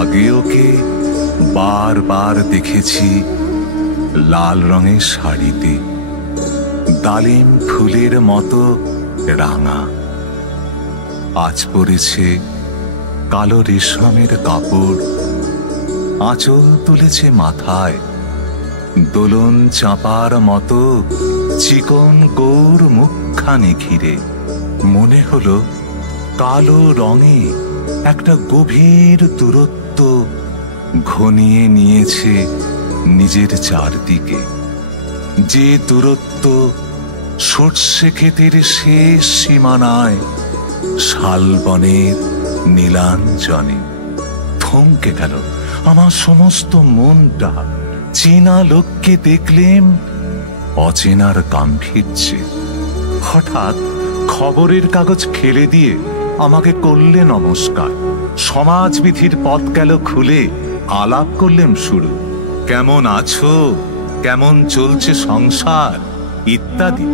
আগে ওকে বারবার দেখেছি লাল রঙের শাড়িতে, ডালিম ফুলের মতো রাঙা। আজ পরেছে কালো রেশমের কাপড়, আঁচল তুলেছে মাথায়, দোলন চাপার মতো চিকন গৌর মুখখানি ঘিরে। মনে হলো কালো রঙে একটা গভীর দূরত্ব ঘনিয়ে নিয়েছে নিজের চারদিকে, যে দূরত্ব সর্ষে ক্ষেতের শেষ সীমানায় শালবনের নীলাঞ্জনে। থমকে গেল আমার সমস্ত মনটা। চেনা লোককে দেখলেম অচেনার গাম্ভীর্যে। হঠাৎ খবরের কাগজ ফেলে দিয়ে আমাকে করলে নমস্কার। সমাজবিধির পথ গেল খুলে, আলাপ করলেম শুরু। কেমন আছো, কেমন চলছে সংসার ইত্যাদি।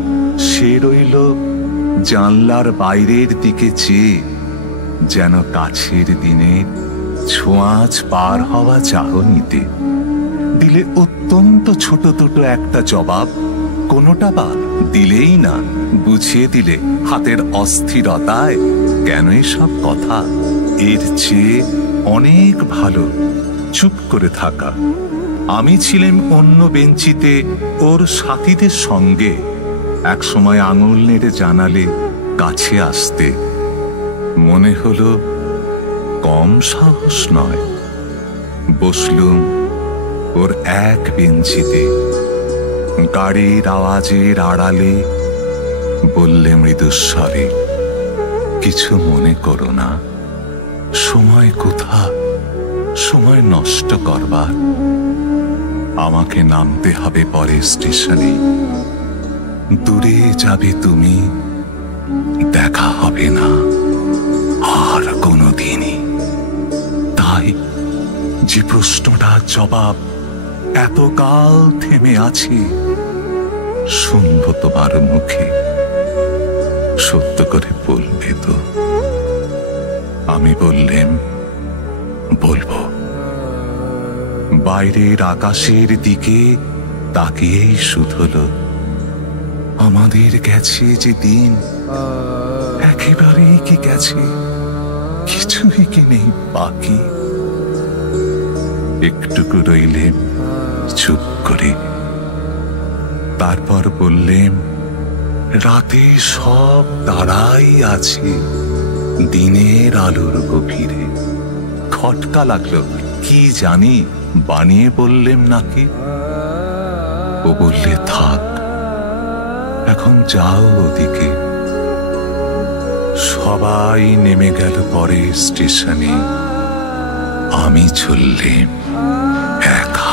সে রইল জানলার বাইরের দিকে চেয়ে, যেন কাছের দিনের ছোঁয়াচ পার হওয়া চাহনিতে। দিলে অত্যন্ত ছোট দুটো একটা জবাব, কোনোটা বা দিলেই না। বুঝিয়ে দিলে হাতের অস্থিরতায় কেন এসব কথা। এর চেয়ে অনেক ভালো চুপ করে থাকা। আমি ছিলাম অন্য বেঞ্চিতে ওর সাথীদের সঙ্গে। এক সময় আঙুল নেড়ে জানালে কাছে আসতে। মনে হলো কম সাহস নয়। বসলুম ওর এক বেঞ্চিতে। গাড়ির আওয়াজের আড়ালে বললে মৃদুস্বরে, কিছু মনে করো না। সময় কোথা, সময় নষ্ট করবার। আমাকে নামতে হবে পরে স্টেশনে। দূরে যাবে তুমি, দেখা হবে না আর কোনোদিনই। তাই যে প্রশ্নটার জবাব এতকাল থেমে আছে, শুনব তোমার মুখে। সত্য করে বলবে তো? আমি বললেম, বলবো। বাইরের আকাশের দিকে তাকিয়েই শুধল। আমাদের গেছে যে দিন, একেবারেই কি গেছে, কিছুই কি নেই বাকি। একটুকু রইলেম চুপ করে। তারপর বললেম, রাতে সব তারাই আছে দিনের আলোর গভীরে। খটকা লাগলো, কি জানি বানিয়ে বললেম নাকি। ও বললে, থাক, এখন যাও ওদিকে। সবাই নেমে গেল পরে স্টেশনে। আমি চললেম একা।